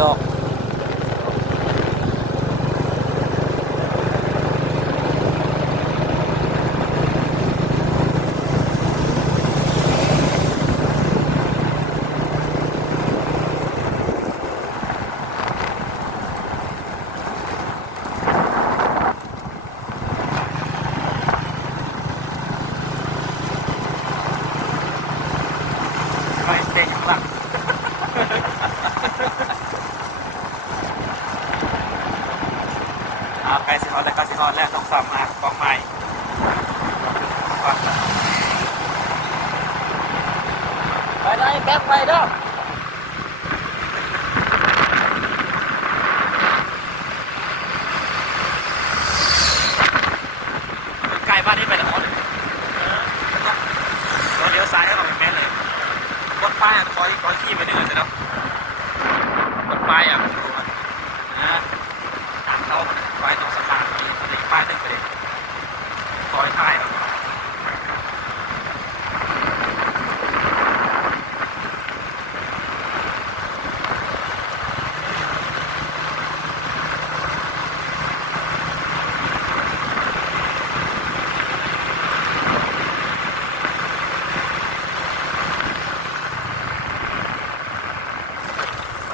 ดอกไม่เป็นอย่างหลังไก่สิฮอนแล้วก็สิฮอนแล้วต้องซ้ำมากองใหม่ไปได้แป๊บไปเด้อไก่บ้านนี้ไปแล้วเราเลี้ยวซ้ายให้เราเป็นแม่เลยกดป้ายคอยขี่ไปหนึ่งเลยเนาะกดป้ายดูมันนะตามเขาป้ายตรงสะพานมีป้ายหนึ่งไปเลยคอยถ่าย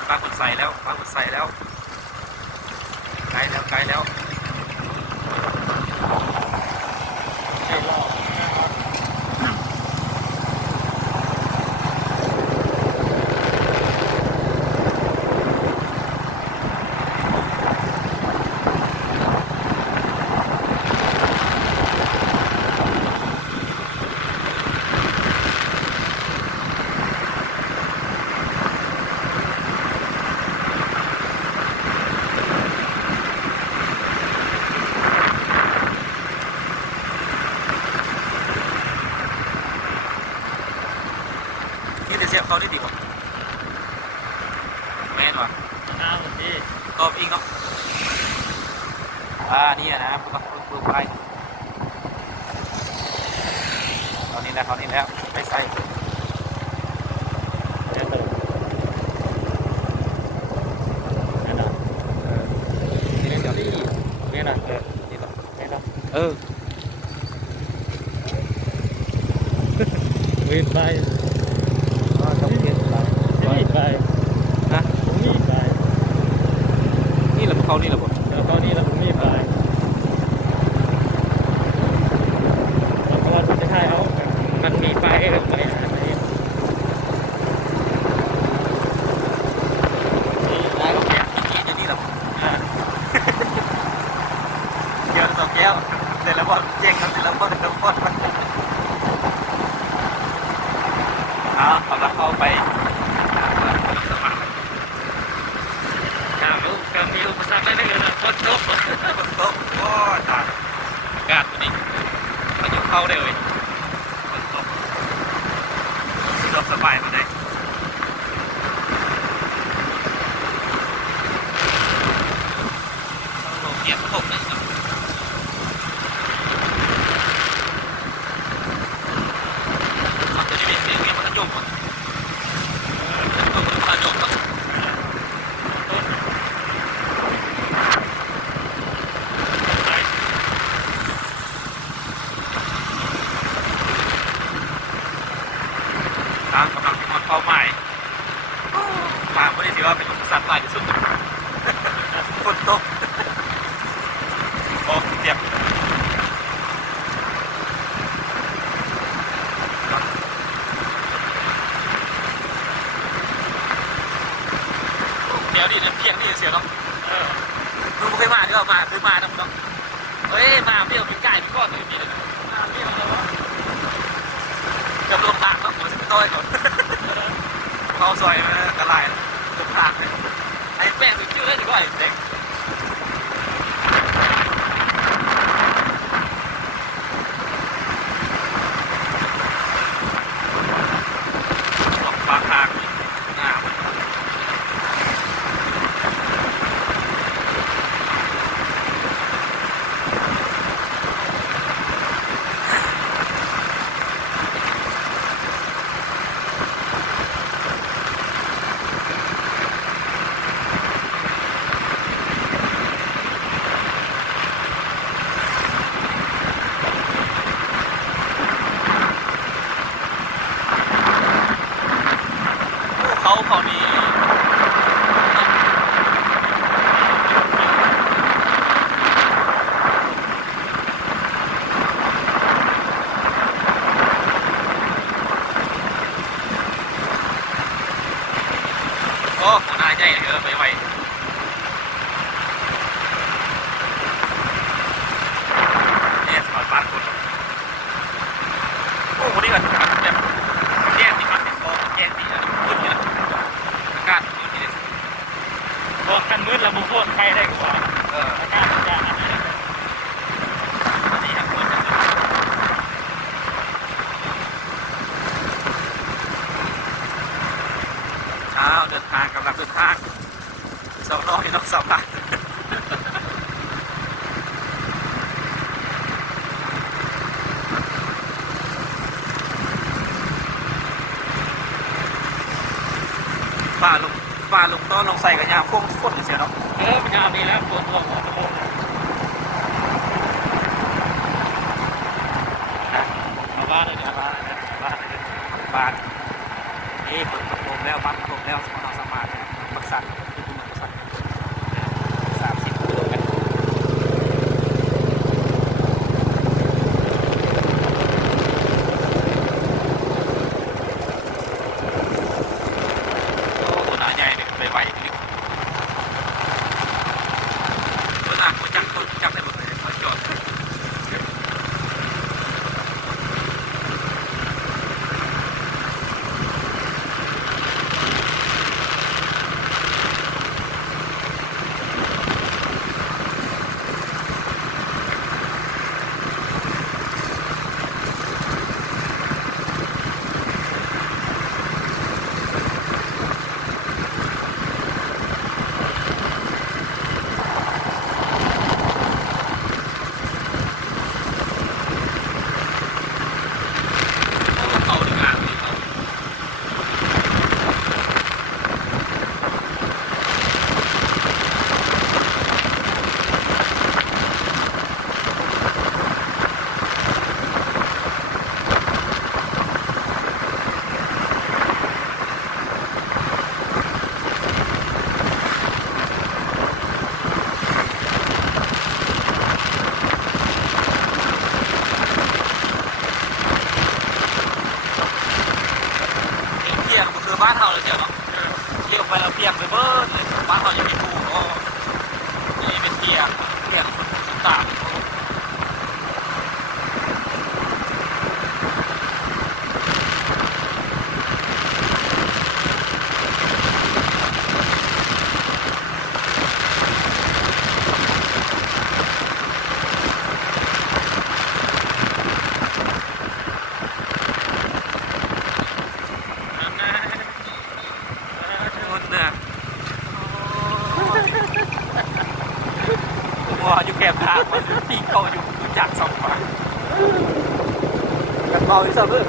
ปลาขุดใส่แล้วปลาขุดใส่แล้วไกลแล้วไกลแล้วนี่จะเสียบเขาได้ดีกว่าแม่นวะพี่ตอบอีกเนาะนี่นะปุ๊บไปตอนนี้แล้วไปใส่วินไปต้องเปลี่ยนไปไปนะมีไปนี่แหละพวกเขานี่แหละผมแล้วก็นี่เรามีไปเพราะว่าสุดท้ายเอามันมีไปหรือไม่อะไรนี่ได้ก็แก้อยู่นี่แหละเกี่ยวกับแก้วแต่ละบอลเจ๊งกันแต่ละบอลกำลังเข้าไปการมีอุปสรรคอะไรนี่นะฝนตกโอ้ตายอากาศตัวนี้มันยุ่งเข้าได้เลยฝนตกสะดวกสบายมาได้เราเกียบตกเลยครับมันจะได้เสียงนี้มันจะยุ่งมันกำลังมีคนเข้าใหม่ป่าไม่ได้ถือว่าเป็นอุปสรรคใหญ่ที่สุดฝนตกโอ้เจ็บเดี๋ยวดิเพียงนี่เสียเนาะมึงไม่เคยมาดีกว่ามาเคยมานะมึงเนาะเฮ้ยมาเบี้ยวกินไก่ดีกว่าตัวนี้เลยมาเบี้ยวแล้วกับลงทางเนาะผมจะไปต้อยก่อนเขาซอยมันกระไรลงทางเลยไอ้แป้งถึงชื่อได้ดีกว่าไอ้เด็กปากทางหน้า เขาดีโอ้หัวหน้าใหญ่เลยไปไวเนี่ยสอนบ้านคุณโอ้วันนี้กันแบบแยกที่มันเป็นโอ้แยกที่อะไรขึ้นเนี่ยอากาศขึ้นนี่เลย พวกกันมืดระบุพวกใครได้กว่าอากาศจะ นี่ครับขึ้นเช้าเดินทางกำลังเดินทางสองน้องน้องสาวบ้านป่าลุงต้อนลงใส่กับยาพ่วงฝนเสียเนาะ มันยาวนี่แล้วปวดหัวหัวกระโปงเอาบ้านเลยเนี่ยบ้านเลยบ้านเลย บ้านเอ๊ะเปิดประตูแล้วบ้านประตูแล้วสมองสมาร์ทบักสันคือคุณบักสัน30 กิโลเมตรโอ้ตัวหน้าใหญ่เลยไปไวเลยตัวหน้าหัวจักรจักรได้หมดเลยหัวจอด เขาดีงามดีเขาเที่ยงมันคือบ้านเราเลยเจ้าเนาะเที่ยวไปแล้วเพียงไปเบิร์ดเลยบ้านเรายังมีปูก็นี่เป็นเที่ยงสุดตาคนเนี่ยว่าอยู่แคบทางมันตีเขาอยู่จากสองฝั่งกันเบาที่สุดเลย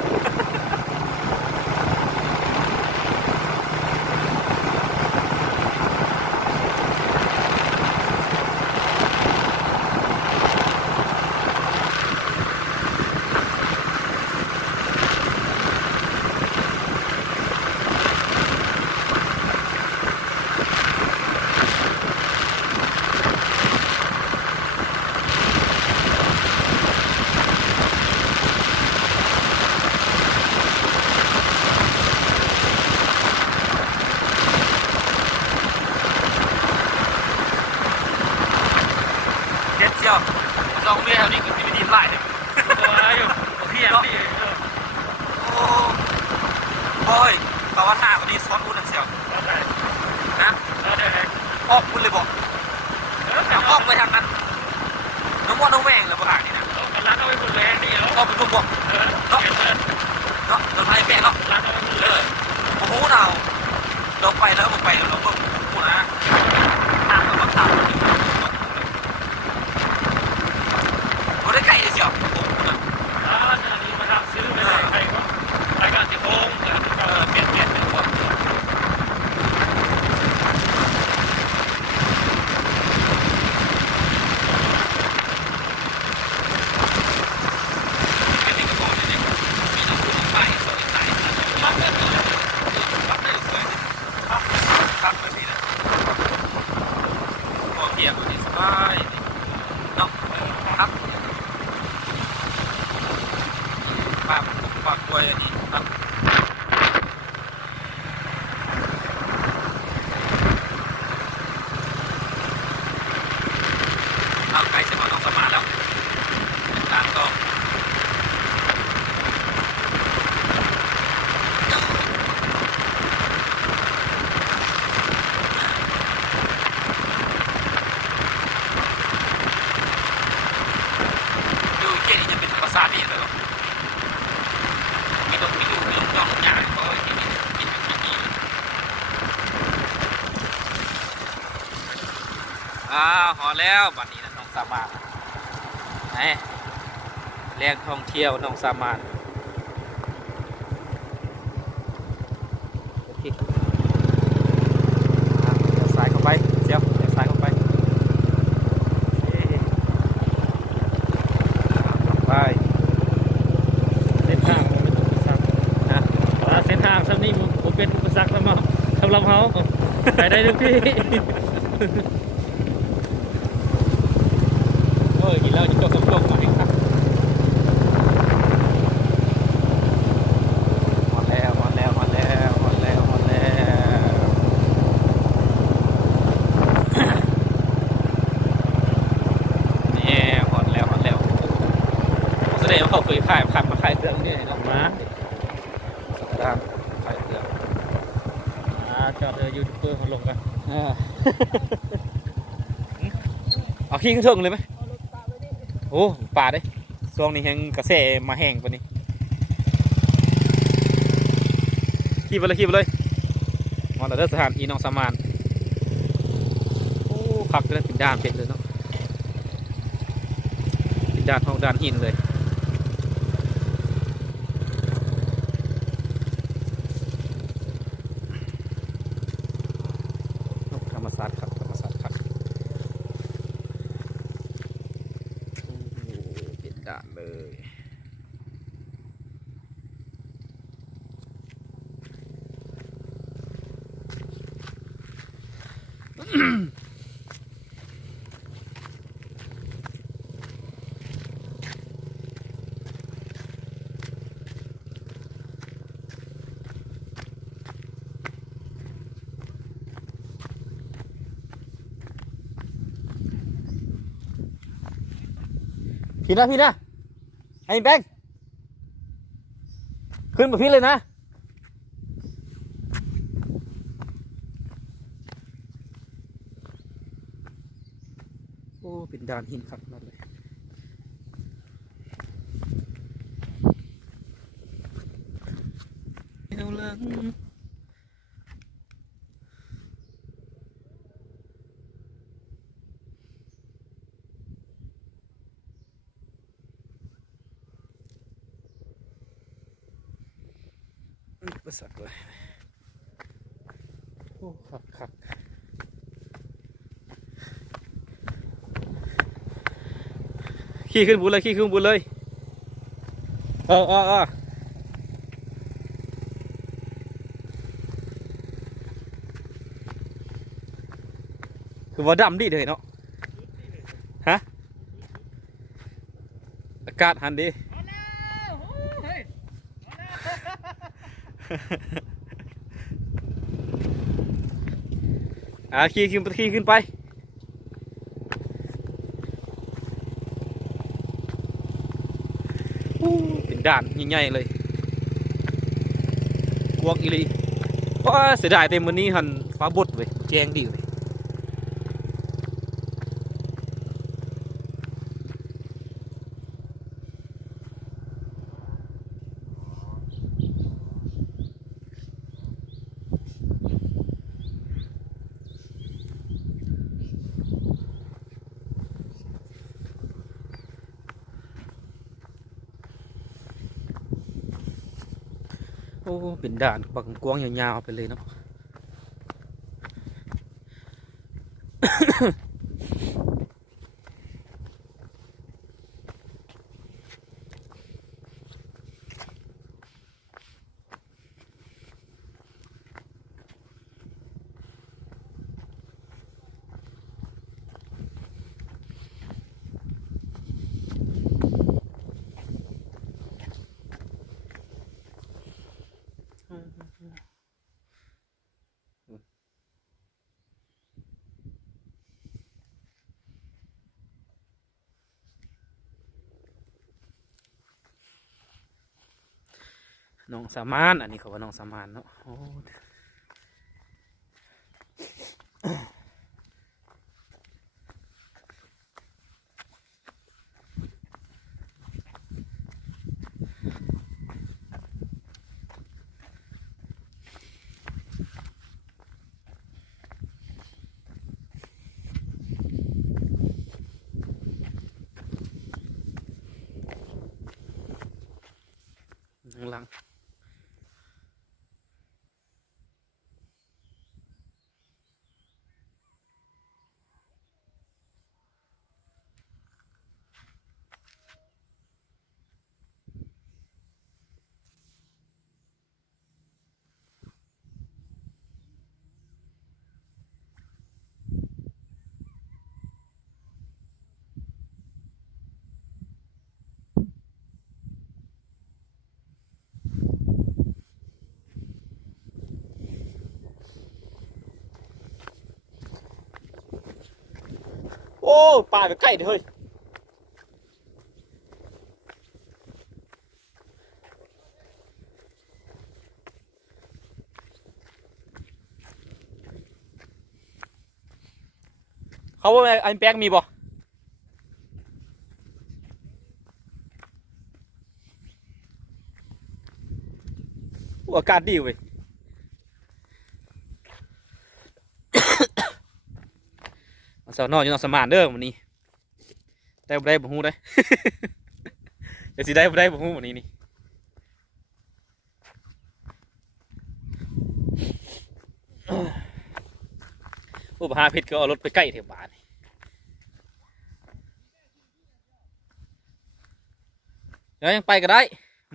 เด็ดเชียวสองเมียแถวนี้ก็มีดีหลายเลย อยู่พี่อ่ะพี่ โอ้บอยแปลว่าทางคนนี้ซ้อนอุ่นเชียวนะออกคุณเลยบอกออกไปทางนั้นน้องว่าน้องแวงเลยประหารนี่นะ ร้านเอาไปคนแรงนี่แล้ว ออกไปพวกบอกเนาะเนาะโดนไล่แปะเนาะ ร้านเอาไปคน เล เลย ยโอ้โหเราไปแล้วเราไปแล้วเราเบิ่งกูนะทางเราก็ทำเราได้ไก่เลยเชียวโอ้โหนะ ร้านนี้มาทำซื้อไปไหนใครก็ใครก็จะโกง เปลี่ยน วยอันนี้ครับเอาไก่เสมาต้องสมาร์ทแล้วตามก็ดูเกนี่จะเป็นภาษาที่อะไรหรอมีดอกมีดูมีดอกยองใหญ่ก็กินกินกินกินหอแล้วบัดนี้นะน้องสามารถไหนแหล่งท่องเที่ยวน้องสามารถโอเคเดี๋ยวสายเข้าไปเดี๋ยวสายเข้าไปไป เส้นทางมันเป็นอุปสรรคนะว่าเส้นทางสำนี้มันเป็นอุปสรรคสำหรับเขาไปได้ทุกที่โอ้ยกินแล้วนี่ก็กำลังมาเองครับ หมดแล้วนี่หมดแล้วแสดงว่าเขาเคยขายขับมาขายเครื่องนี่เนาะ มา ร้านขายเครื่อง จอดยูทูบเบอร์เขาลงกัน เอาขี้ขึ้นเทิงเลยไหมโอ้ป่าเด้ช่วงนี้แห้งกระแสมาแห้งปะนี่ขี่ไปเลยมองแต่เด้อสถานที่น้องสามานโอ้ขับไปแล้วเป็นด้านเป็ดเลยเนาะเป็นด้านห้องด้านหินเลยธรรมศาสตร์ครับเป็นด่านเลยพี่นะไอ้แบงค์ขึ้นมาพี่เลยนะโอ้เป็นด่านหินครับนั่นเลยเอาลังประสักเลยโอ้ครับขี่ขึ้นบุญเลยคือว่าดำดิเลยเนาะฮะอากาศหันดีขี่ขึ้นไปเป็นด่านใหญ่ๆเลยกวางอีลีว่าเสียดายเต็มวันนี้หันฟ้าบดเว้ยแจ้งดีเลยโอ้เป็นด่านบังกวางยาวๆไปเลยเนาะ น้องสามานอันนี้เขาว่าน้องสามานเนาะโอ้ข้างหลังโอ้ปลาไปใกล้เฮ้ยเขาว่าอันแป้งมีบ่อากาศดีเว้ยสาวนอกอยู่นอกสมานเด้อวันนี้ได้บ่ได้บ่ฮู้ได้ เดี๋ยวสิได้บ่ได้บ่ฮู้วันนี้นี่โอ้บ่หาเพชรก็เอารถไปใกล้เถอะบาดนี่เดี๋ยวยังไปก็ได้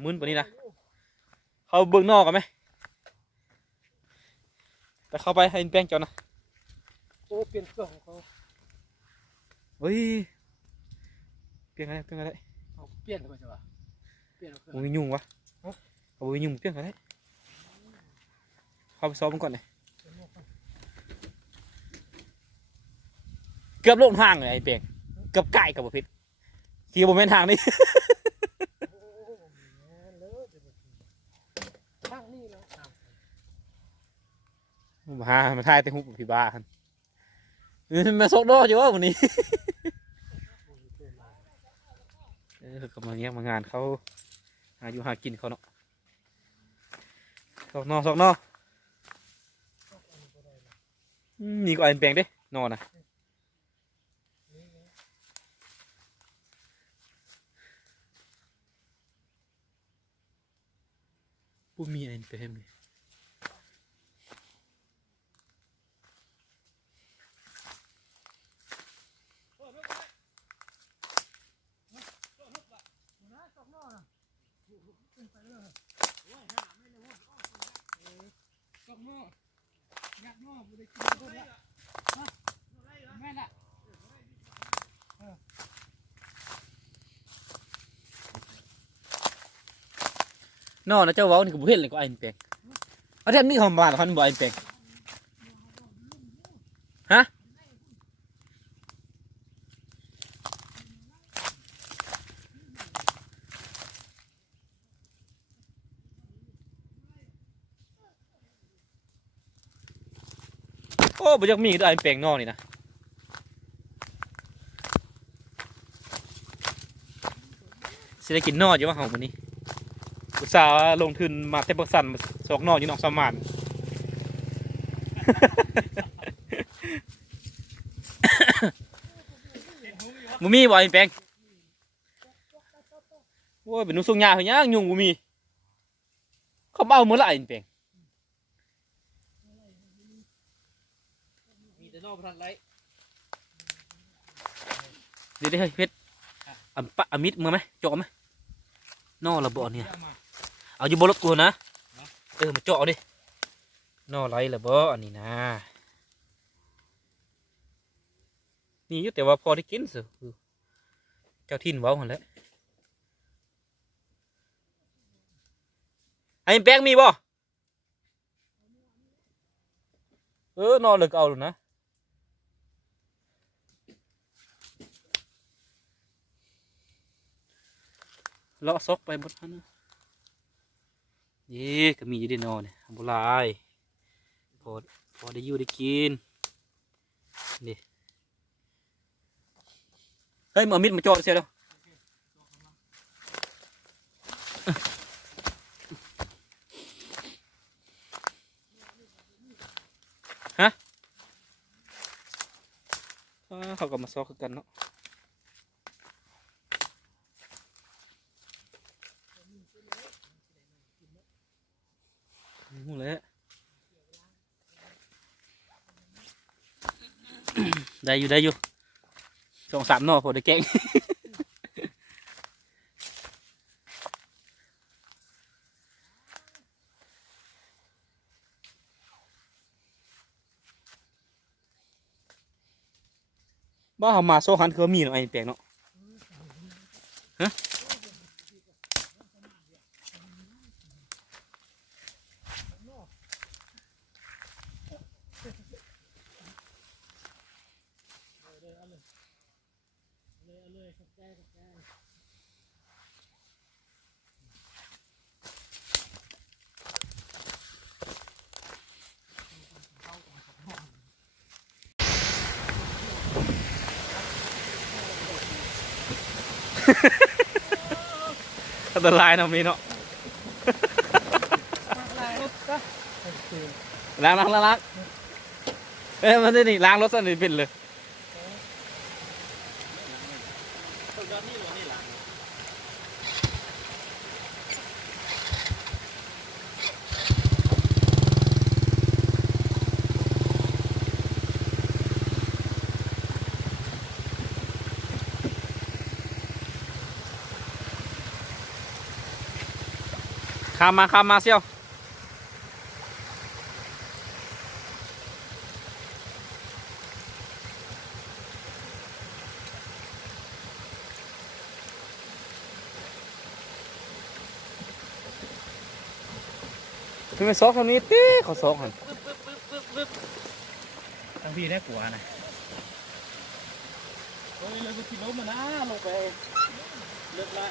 มึนกว่านี้นะเขาเบิ่งนอกกันไหมไปเข้าไปให้แป้งเจ้านะ โอ้เปลี่ยนเครื่องของเขา เฮ้ยเปลี่ยนอะไรเปลี่ยนอะไร เอาเปลี่ยนทำไมจ๊ะวะเปลี่ยนเครื่อง มึงยุ่งวะเอาไปยุ่งเปลี่ยนอะไรเข้าไปซ้อมมันก่อนเลยเกือบลงทางเลยไอ้เปียงเกือบใกล้กับประพิษที่บนเส้นทางนี้ โอ้แม่นเลยจะมาทางนี้แล้วมาหามาถ่ายแต่หุบพี่บ้าฮันมาโซกโดอยู่วะวันนี้ กำลังแยกมางานเขาหาอยู่หากินเขาเนาะซอกนอซอกนอนี่ก็อันแปลงเด้นอนนะปุ๊มีอันแปลงเลยนอนนะเจ้าเว้านี่ก็บ่เห็นเลยก็อันแปลงเอาแทนนี่เขามาพันบ่อันแปลงฮะโอ้บ่อยากมีก็อันแปลงนอนนี่นะสิได้กินนออยู่ว่าเฮามื้อนี้อุตส่าห์ลงทุนมาเต็มปักสันสอกนออยู่นอกสมาน บ่มีบ่ไอ้แปลงโอ้ยเป็นนุ่งทรงยาวเฮียยุงบ่มีเขาเอามื้อละไอ้แปลงมีแต่นอกบ่ทันไรเดี๋ยวเฮ้ยเพชรอมิดมือไหมเจาะไหมนอระเบิดเนี่ยเอาอยู่บนรถกูนะมาเจาะดินอไรระเบิดอันนี้นะนี่อยู่แต่ว่าพอได้กินสิเจ้าทินเว้าหันแหล้วไอ้แป้งมีบ่ นอนเลยก็เอาหรอนะเลาะซอกไปหมดนะเย่ก็มีอยู่ได้นอนเนี่ยโบราณพอได้อยู่ได้กินนี่เฮ้ยมามิดมาจอดเสียแล้วฮะเขาก็มาซอกคือกันเนาะหูเลยได้อยู่2-3นอพอได้แกง บ้าเขามาโซ่หันคือมีเนาะไอ้แปลงเนาะฮะอันตรายเนาะมีเนาะล้างมันได้นี่ล้างรถสันนิเป็นเลยข้ามมาเซียวทำไมซอกทำนี้เต้เขาซอกหัน ทั้งพี่ได้กลัวนะเฮ้ยเลยกินล้มมานะลงไปเลือกไล่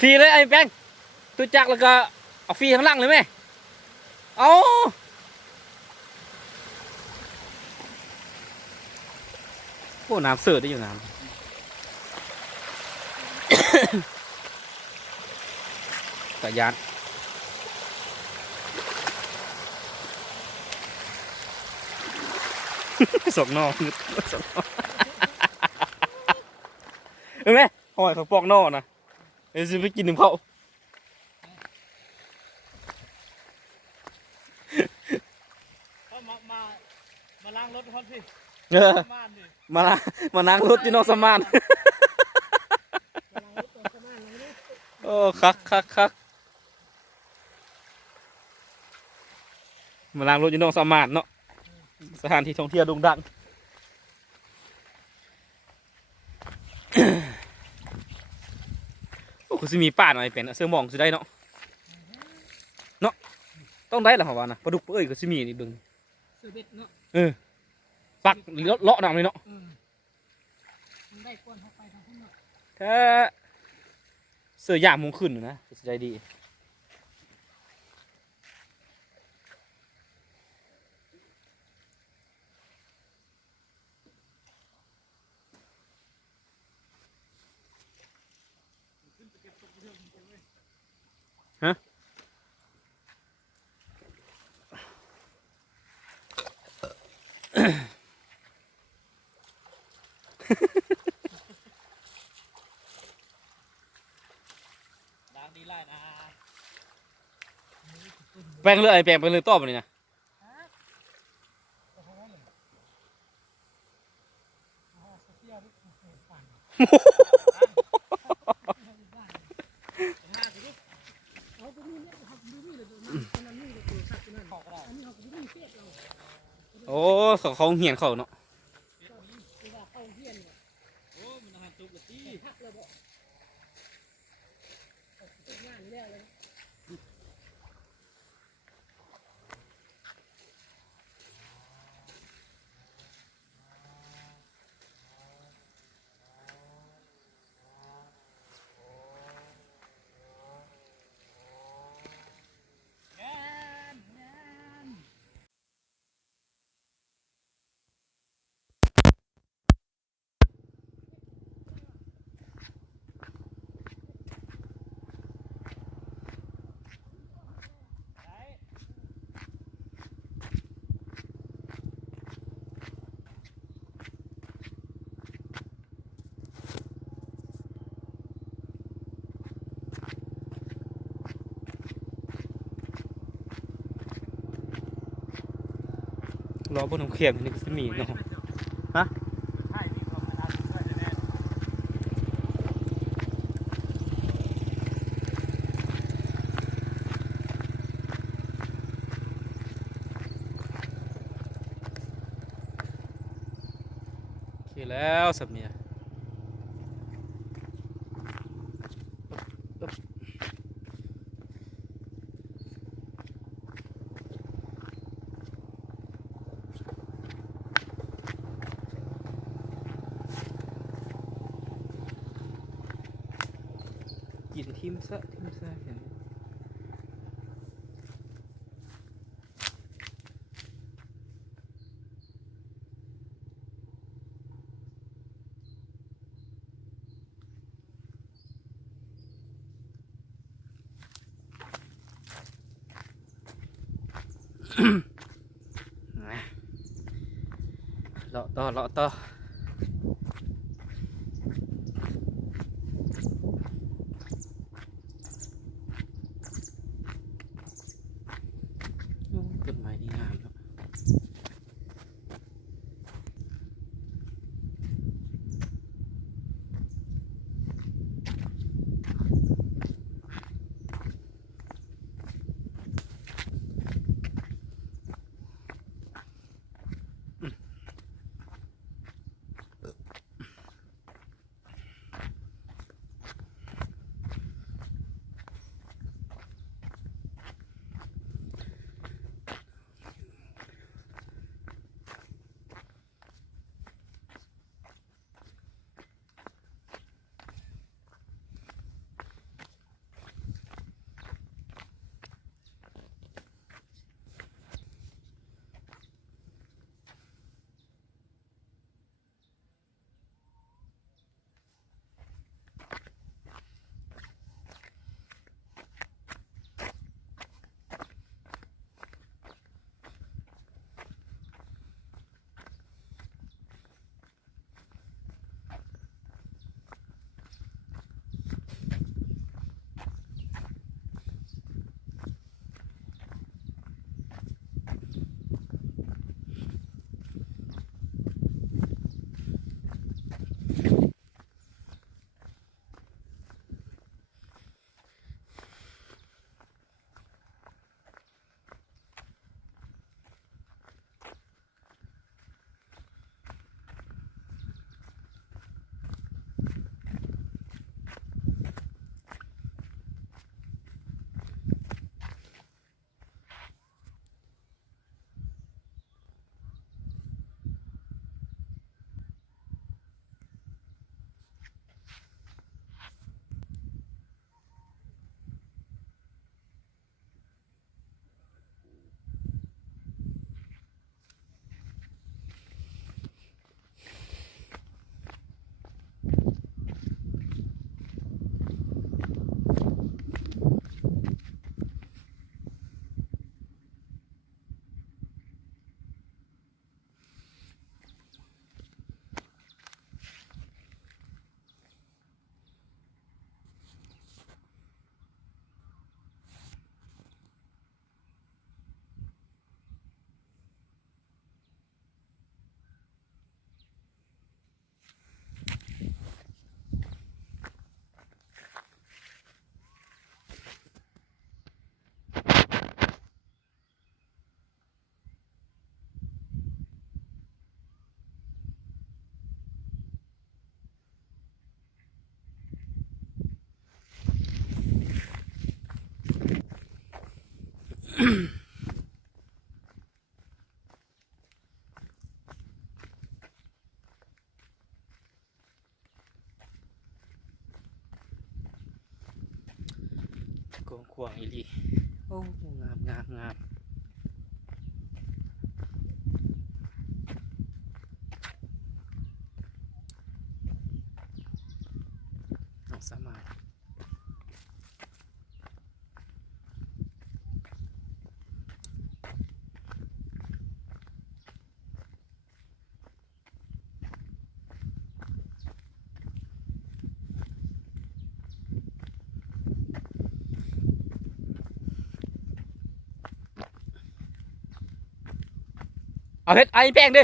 ฟรีเลยไอ้แป้งตัวจักรแล้วก็เอาฟรีข้างล่างเลยไหมเอาโอ้น้ำเสิร์ฟได้อยู่น้ำ ตะยาน สองนอกสองนอกเห็นไหมหอยเขาปอกนอกนะเดี๋ยวจะไปกินน้ำเขา มาล้างรถฮอตพี่ เออ บ้านดิ มานั่งรถที่นอกสมานโอ้คักมาล้างรถที่นอกสมานเนาะสถานที่ท่องเที่ยวโด่งดัง โอ้คุณสิมีป่าหน่อยเป็นเสื้อหมองสิได้เนาะต้องได้แหละเหรอวะนะปลาดุกเอ้ยก็สิมีนี่เบิ่ง เสือเบ็ดเนาะ ปักเลาะนำเลยเนาะ ได้ก้อนเข้าไปทางข้างนอก ถ้าเสื้อยามมงขึ้นนะสใจดีฮะ ล้างดีไล่นะ แปลงเลยไอ้แปลงเลยต้อมเลยนะ โอ้เขาเหียนเขาเนาะ โอ้มันหันตุกเลยที่ ล้อบนน้ำเข็มนี่ก็สิมีเนาะฮะโอเคแล้วสำเนียกินทิมซะเห็นไหมเลาะต่อต้นไม้นี่งามเนาะกองขวางอีหลีโอ้งามน้องสามารถ เอาเพชรไอ้แป้งดิ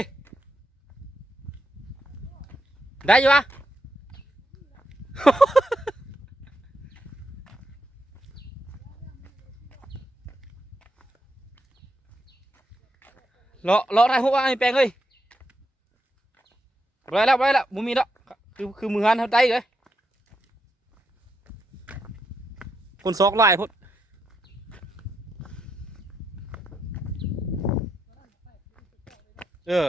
ได้อยู่ปะ เลาะได้หัวไอ้แป้งเอ้ยไรแล้วมึงมีแล้วคือมือหันเขาได้เลยคนซอกไล่พุทธเออ